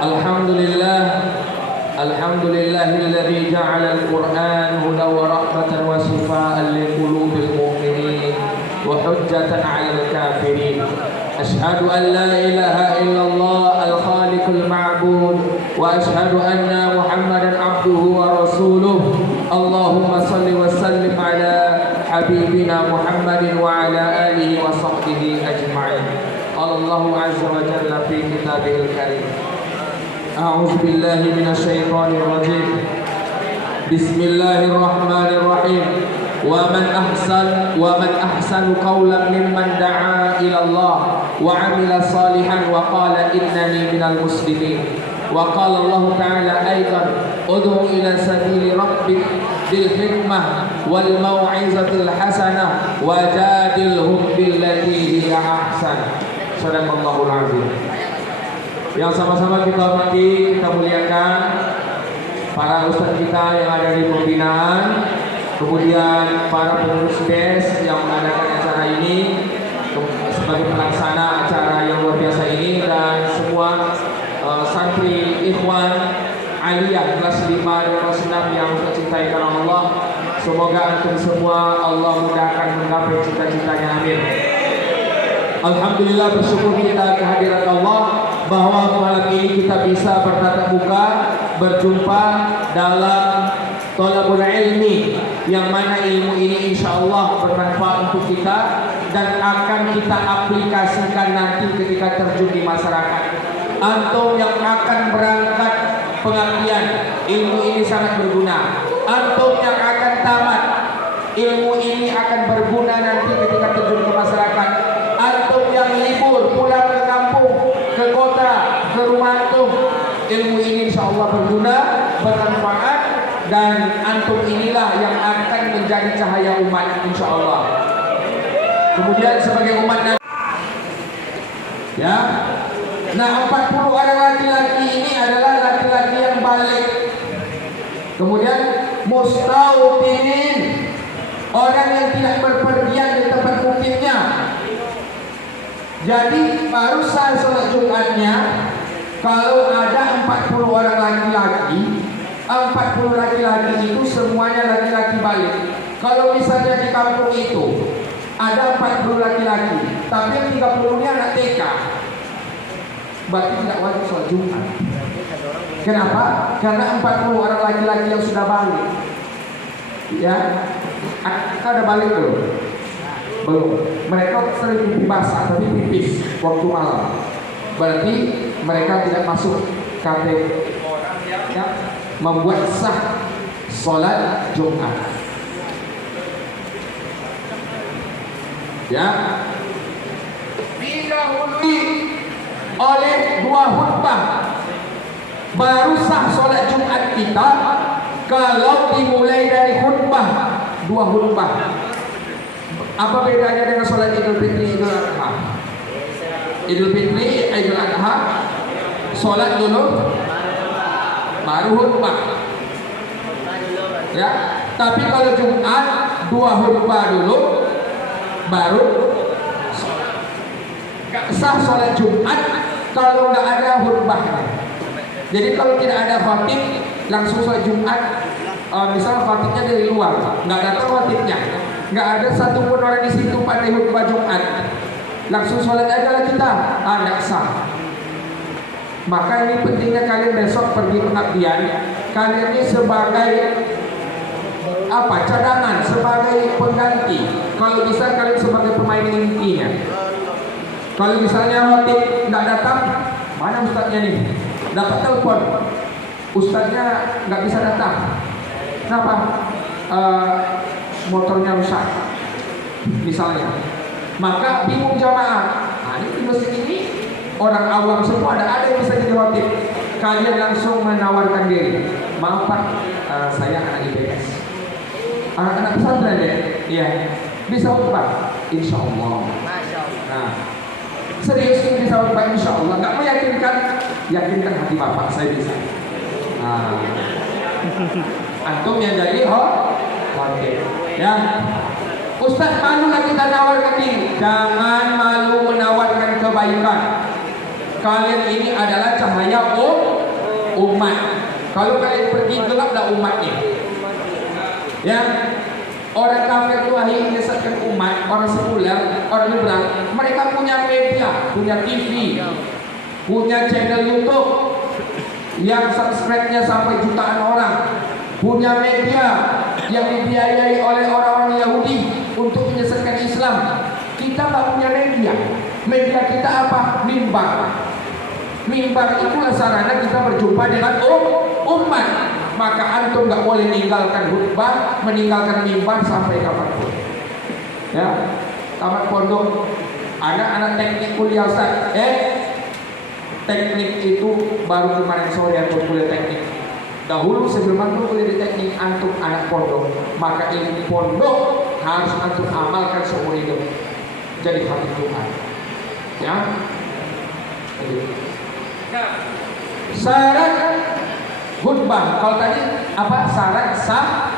Alhamdulillah, alhamdulillahilladzi ja'ala al-Qur'an hudan wa rahmatan wa shifaa'an liqulubil mu'minin wa hujjatan 'alal kafirin. Asyhadu an la ilaha illallah al-khaliqul ma'bud wa asyhadu anna Muhammadan 'abduhu wa rasuluh. Allahumma shalli wa sallim ala habibina Muhammadin wa ala alihi wa sahbihi ajma'in. Allahu azza wa jalla fi kitabihil karim. A'udzu billahi minasyaitonir rajim. Bismillahirrahmanirrahim. Wa man ahsanu qawlan mimman da'a ila Allah wa 'amila salihan wa qala innani minal muslimin. Wa qala Allah ta'ala aidan ud'u ila sabili rabbik bil hikmah wal mau'izatil hasanah wajadilhum billati hiya ahsan. Shadaqallahul azim. Yang sama-sama kita hormati, kita muliakan para ustaz kita yang ada di pembinaan, kemudian para pengurus BES yang mengadakan acara ini sebagai pelaksana acara yang luar biasa ini, dan semua santri ikhwan aliyah kelas 5 dan 6 yang tercintai karena Allah. Semoga antum semua Allah mudahkan menggapai cita-citanya, amin. Alhamdulillah, bersyukur kita kehadirat Allah bahwa malam ini kita bisa bertatap muka, berjumpa dalam thalabul ilmi, yang mana ilmu ini insyaallah bermanfaat untuk kita dan akan kita aplikasikan nanti ketika terjun di masyarakat. Antum yang akan berangkat pengabdian, ilmu ini sangat berguna. Antum yang akan tamat, ilmu ini akan berguna nanti ketika terjun ke masyarakat. Antum yang libur pulang ke kampung, ke kota, ke rumah antum, ilmu ini insyaallah berguna, bermanfaat, dan antum inilah yang akan menjadi cahaya umat insyaallah. Kemudian sebagai umat Nabi, ya, nah 40 orang laki-laki ini adalah laki-laki yang balik. Kemudian mustautinin, orang yang tidak berpergian di tempat mukimnya. Jadi baru sah sholat Jumatnya kalau ada 40 orang laki-laki. 40 laki-laki itu semuanya laki-laki balik. Kalau misalnya di kampung itu ada 40 laki-laki, tapi yang 30 ini anak TK, berarti tidak wajib sholat Jumat. Kenapa? Karena 40 orang laki-laki yang sudah balik, ya, ada balik belum? Belum. Mereka sering pipi basah tapi pipis waktu malam. Berarti mereka tidak masuk kategori orang yang membuat sah sholat Jumat. Ya, didahului oleh 2 khutbah baru sah sholat Jumat kita kalau dimulai dari khutbah 2 khutbah. Apa bedanya dengan sholat Idul Fitri, Idul Adha? Idul Fitri, Idul Adha, sholat dulu baru khutbah, ya. Tapi kalau Jumat 2 khutbah dulu baru sholat. Gak sah sholat Jumat kalau nggak ada khutbahnya. Jadi kalau tidak ada khatib langsung sholat Jumat, misalnya khatibnya dari luar, nggak datang khatibnya, nggak ada satupun orang di situ pada khutbah Jumat, langsung sholat aja lah kita, nggak sah. Maka ini pentingnya kalian besok pergi pengabdian, kalian ini sebagai apa? Cadangan, sebagai pengganti. Kalau bisa kalian sebagai pemain intinya. Kalau misalnya khatib nggak datang, mana ustadznya nih? Dapat telepon, ustadznya nggak bisa datang. Kenapa? Motornya rusak, misalnya. Maka bingung jamaah. Nah, ini di masjid ini orang awam semua ada yang bisa jadi khatib. Kalian langsung menawarkan diri. Maaf Pak, saya anak IPS, anak-anak pesantren deh. Iya, bisa khutbah, insya Allah. Nah, serius ini bisa khutbah insya Allah. Nggak meyakinkan, yakinkan hati bapak, saya bisa. Nah, antum yang jadi khatib, ya. Ustaz, malu lah kita nawarkan diri. Jangan malu menawarkan kebaikan. Kalian ini adalah cahaya umat. Kalau kalian pergi gelap dah umatnya. Ya, orang kafir itu akhirnya menyesatkan umat, orang sekuler, orang liberal. Mereka punya media, punya TV, punya channel YouTube yang subscribe-nya sampai jutaan orang, punya media yang dibiayai oleh orang-orang Yahudi untuk menyesatkan Islam. Kita nggak punya media. Media kita apa? Mimbar. Mimbar itulah sarana kita berjumpa dengan umat. Maka antum nggak boleh meninggalkan khutbah, meninggalkan mimbar sampai kapanpun. Ya, tamat pondok, anak-anak teknik kuliah Ustaz. Teknik itu baru kemarin sore aku kuliah teknik. Dahulu sebelum antum kuliah di teknik, antum anak pondok. Maka ilmu pondok harus antum amalkan seumur hidup. Jadi hati Tuhan. Ya. Syarat khutbah. Kalau tadi apa? Syarat sah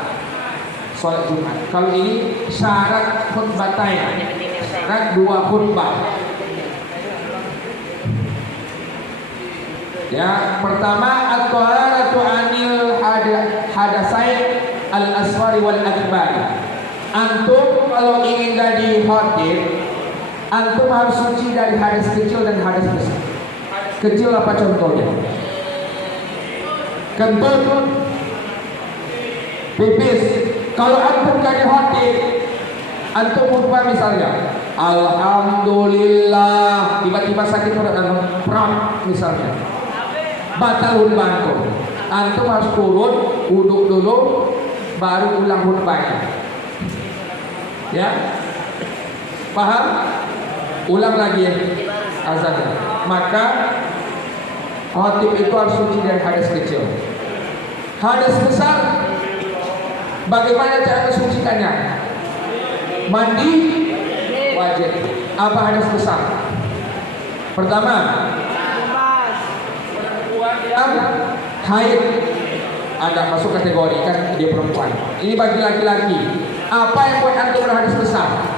sholat Jumat. Kalau ini syarat khutbatain. Syarat 2 khutbah. Ya, pertama at-taharatu 'anil hadasain al-asghari wal akbar. Antum kalau ingin jadi khatib, antum harus suci dari hadas kecil dan hadas besar. Kecil apa contohnya? Kentut, pipis. Kalau antum jadi khatib, antum khutbah misalnya, alhamdulillah, tiba-tiba sakit perut misalnya, batal khutbah antum. Antum harus turun, wuduk dulu, baru ulang khutbahnya. Ya, paham? Ulang lagi ya azannya. Maka khatib itu harus suci dari hadas kecil. Hadas besar, bagaimana cara mensucikannya? Mandi wajib. Apa hadas besar? Pertama, haid. Ada masuk kategori kan dia perempuan. Ini bagi laki-laki. Apa yang buat antum berhadas besar?